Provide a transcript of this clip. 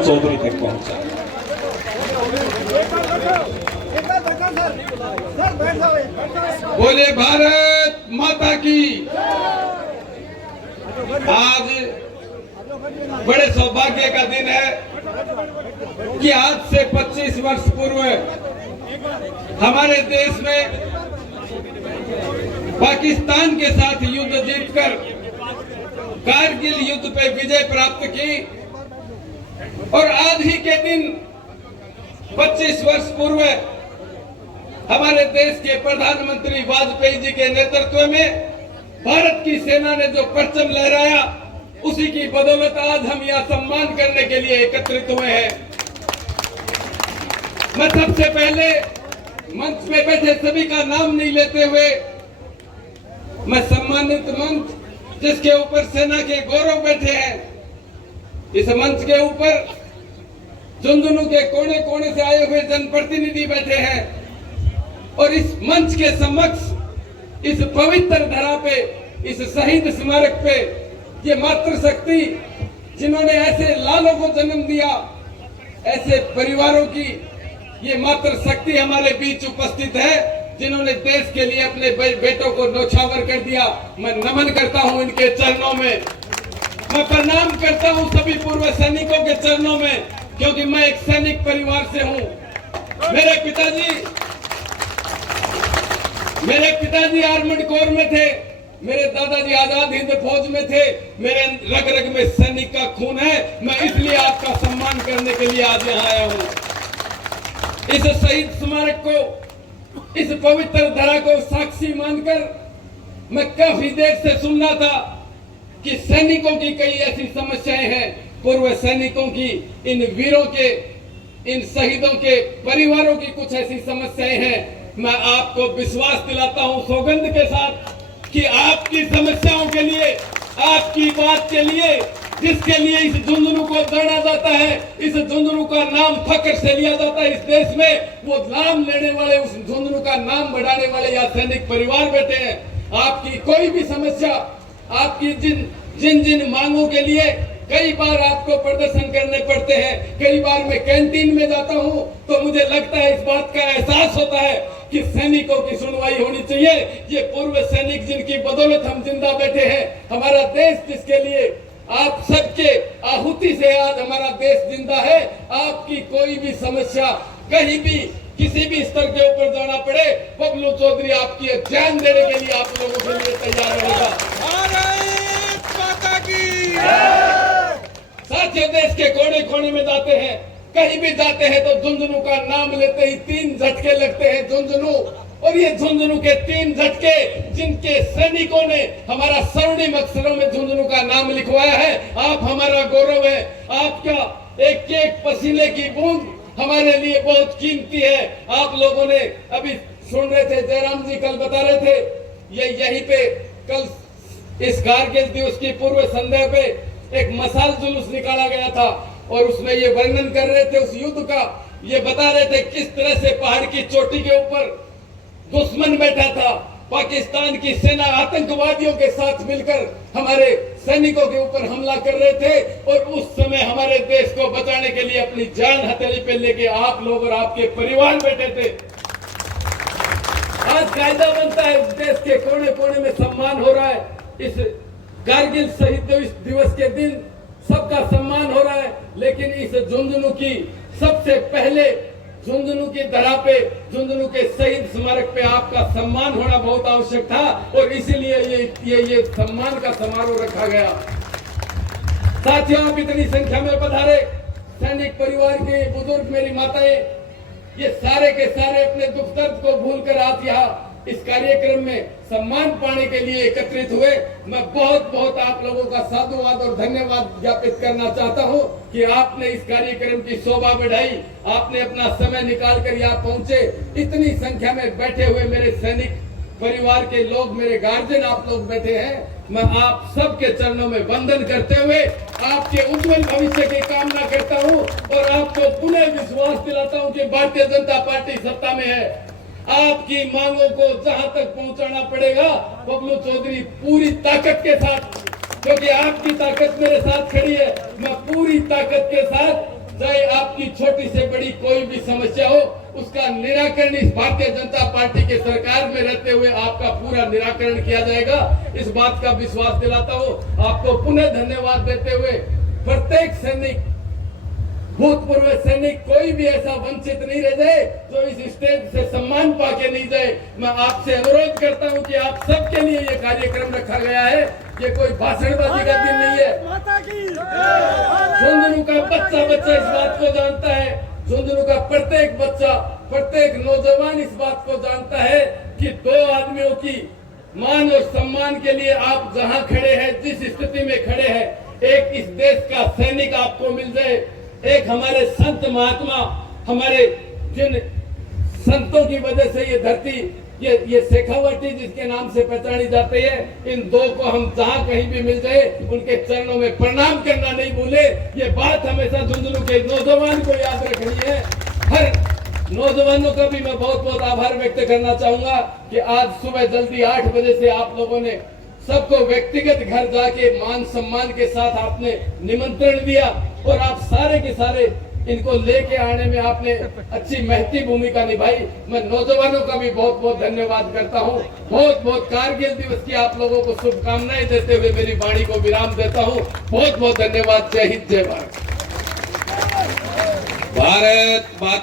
चौधरी तक पहुंचा। बोले भारत माता की। आज बड़े सौभाग्य का दिन है कि आज से 25 वर्ष पूर्व हमारे देश में पाकिस्तान के साथ युद्ध जीतकर कारगिल युद्ध पे विजय प्राप्त की और आज ही के दिन 25 वर्ष पूर्व हमारे देश के प्रधानमंत्री वाजपेयी जी के नेतृत्व में भारत की सेना ने जो परचम लहराया, उसी की बदौलत आज हम यह सम्मान करने के लिए एकत्रित हुए हैं। मैं सबसे पहले मंच में बैठे सभी का नाम नहीं लेते हुए मैं सम्मानित मंच जिसके ऊपर सेना के गौरव बैठे हैं, इस मंच के ऊपर झुंझुनू के कोने कोने से आए हुए जनप्रतिनिधि बैठे हैं और इस मंच के समक्ष इस पवित्र धरा पे, इस शहीद स्मारक पे, ये मातृशक्ति जिन्होंने ऐसे लालों को जन्म दिया, ऐसे परिवारों की ये मातृशक्ति हमारे बीच उपस्थित है, जिन्होंने देश के लिए अपने बेटों को न्यौछावर कर दिया। मैं नमन करता हूं इनके चरणों में, मैं प्रणाम करता हूं सभी पूर्व सैनिकों के चरणों में, क्योंकि मैं एक सैनिक परिवार से हूं। मेरे पिताजी आर्मड कोर में थे, मेरे दादाजी आजाद हिंद फौज में थे, मेरे रग रग में सैनिक का खून है। मैं इसलिए आपका सम्मान करने के लिए आज यहाँ आया हूँ। इस शहीद स्मारक को, इस पवित्र धरा को साक्षी मानकर मैं काफी देर से सुन रहा था कि सैनिकों की कई ऐसी समस्याएं हैं, पूर्व सैनिकों की, इन वीरों के, इन शहीदों के परिवारों की कुछ ऐसी समस्याएं हैं। मैं आपको विश्वास दिलाता हूं सौगंध के साथ कि आपकी समस्याओं के लिए, आपकी बात के लिए, जिसके लिए इस झुंझुनू को दौड़ा जाता है, इस झुंझुनू का नाम फख्र से लिया जाता है इस देश में, वो नाम लेने वाले, उस झुंझुनू का नाम बढ़ाने वाले या सैनिक परिवार बैठे हैं। आपकी कोई भी समस्या, आपकी जिन जिन मांगों के लिए कई बार आपको प्रदर्शन करने पड़ते हैं, कई बार मैं कैंटीन में जाता हूं तो मुझे लगता है, इस बात का एहसास होता है कि सैनिकों की सुनवाई होनी चाहिए। ये पूर्व सैनिक जिनकी बदौलत हम जिंदा बैठे हैं, हमारा देश जिसके लिए आप सबके आहुति से आज हमारा देश जिंदा है, आपकी कोई भी समस्या कहीं भी किसी भी स्तर के ऊपर जाना पड़े, बबलू चौधरी आपकी जान देने के लिए आप लोगों के लिए तैयार रहेगा। साथियों, देश के कोने कोने में जाते हैं, कहीं भी जाते हैं तो झुंझुनू का नाम लेते ही 3 झटके लगते हैं झुंझुनू। और ये झुंझुनू के 3 झटके जिनके सैनिकों ने हमारा स्वर्णिम अक्षरों में झुंझुनू का नाम लिखवाया है, आप हमारा गौरव है। आपका एक एक पसीने की बूंद हमारे लिए बहुत कीमती है। आप लोगों ने अभी सुन रहे थे, जयराम जी कल बता रहे थे, ये यहीं पे कल इस कारगिल दिवस की पूर्व संध्या पे एक मसाल जुलूस निकाला गया था और उसमें ये वर्णन कर रहे थे उस युद्ध का, ये बता रहे थे किस तरह से पहाड़ की चोटी के ऊपर दुश्मन बैठा था, पाकिस्तान की सेना आतंकवादियों के साथ मिलकर हमारे सैनिकों के ऊपर हमला कर रहे थे और उस समय हमारे देश को बचाने के लिए अपनी जान हथेली पे लेके आप लोग और आपके परिवार बैठे थे। आज कायदा बनता है, देश के कोने कोने में सम्मान हो रहा है। इस कारगिल शहीद दिवस के दिन सबका सम्मान हो रहा है, लेकिन इस झुंझुनू की सबसे पहले झुंझुनू की धरा पे, झुंझुनू के शहीद स्मारक पे आपका सम्मान होना बहुत आवश्यक था और इसीलिए ये सम्मान का समारोह रखा गया। साथियों, आप इतनी संख्या में पधारे, सैनिक परिवार के बुजुर्ग, मेरी माताएं, ये सारे के सारे अपने दुख दर्द को भूलकर आप यहाँ इस कार्यक्रम में सम्मान पाने के लिए एकत्रित हुए। मैं बहुत बहुत आप लोगों का साधुवाद और धन्यवाद ज्ञापित करना चाहता हूं कि आपने इस कार्यक्रम की शोभा बढ़ाई, आपने अपना समय निकाल कर यहाँ पहुंचे। इतनी संख्या में बैठे हुए मेरे सैनिक परिवार के लोग, मेरे गार्जियन आप लोग बैठे हैं, मैं आप सबके चरणों में वंदन करते हुए आपके उज्जवल भविष्य की कामना करता हूं और आपको पुनः विश्वास दिलाता हूं कि भारतीय जनता पार्टी सत्ता में है। आपकी मांगों को जहां तक पहुंचाना पड़ेगा, बबलू चौधरी पूरी ताकत के साथ, क्योंकि आपकी ताकत मेरे साथ खड़ी है, मैं पूरी ताकत के साथ आपकी छोटी से बड़ी कोई भी समस्या हो उसका निराकरण इस भारतीय जनता पार्टी के सरकार में रहते हुए आपका पूरा निराकरण किया जाएगा। इस बात का विश्वास दिलाता हूँ। आपको पुनः धन्यवाद देते हुए प्रत्येक सैनिक, भूतपूर्व सैनिक, कोई भी ऐसा वंचित नहीं रह जाए जो इस स्टेज से सम्मान पाके नहीं जाए। मैं आपसे अनुरोध करता हूं कि आप सबके लिए ये कार्यक्रम रखा गया है। ये कोई भाषणबाजी का दिन नहीं है। झुंझुनू का बच्चा बच्चा इस बात को जानता है, झुंझुनू का प्रत्येक बच्चा, प्रत्येक नौजवान इस बात को जानता है कि दो आदमियों की मान और सम्मान के लिए आप जहां खड़े हैं, जिस स्थिति में खड़े हैं, एक इस देश का सैनिक आपको मिल जाए, एक हमारे संत महात्मा, हमारे जिन संतों की वजह से ये धरती, ये शेखावटी जिसके नाम से पहचानी जाती है, इन दो को हम जहां कहीं भी मिल जाए उनके चरणों में प्रणाम करना नहीं भूले। ये बात हमेशा झुंझुनू के नौजवान को याद रखनी है। हर नौजवानों का भी मैं बहुत बहुत आभार व्यक्त करना चाहूंगा कि आज सुबह जल्दी 8 बजे से आप लोगों ने सबको व्यक्तिगत घर जाके मान सम्मान के साथ आपने निमंत्रण दिया और आप सारे के सारे इनको लेके आने में आपने अच्छी महती भूमिका निभाई। मैं नौजवानों का भी बहुत बहुत धन्यवाद करता हूं। बहुत बहुत कारगिल दिवस की आप लोगों को शुभकामनाएं देते हुए मेरी वाणी को विराम देता हूं। बहुत बहुत धन्यवाद। जय हिंद, जय भारत। भारत माता।